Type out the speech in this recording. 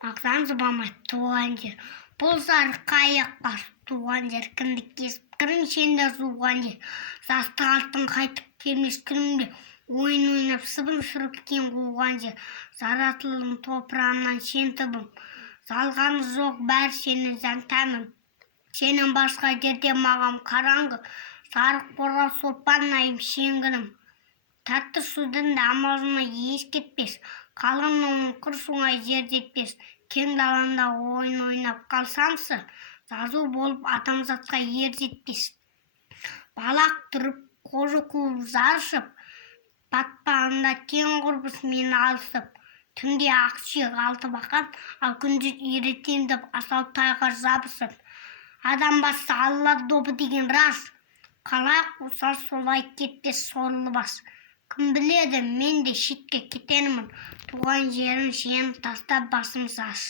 Мағжан Жұмабаев туған жер. Бұл сары қайыққа туған жер. Кіндік кесіп кірін шенде суған жер. Жастық алтын қайтып келмес күнімде ойын ойнап сыбын сүріккен қуған жер. Жаратылдым топырағынан сен түбім. Жалғаны жоқ бәрі сені жан тәнім. Сенен басқа жерде маған қараңғы. Жарық қорғау сопанайым шеңгінім. Татты судың да амалына ес кетпес. Қалың оның құр суңай жер жетпес. Кең даланда ойын ойнап қалсаңсы, жазу болып адамзатқа ер жетпес. Балақ тұрып, қожы қуып жарышып, батпағында тең құрбыс мені алысып. Түнде ақсүйек алты бақан, ал күндіз үйретем деп асау тайға жабысып. Адам басы Алла добы деген рас. Қалай қуса солай кетпес сорлы бас. Кім біледі, мен де шетке кетермін. Туған жерім сені тастап басым сас.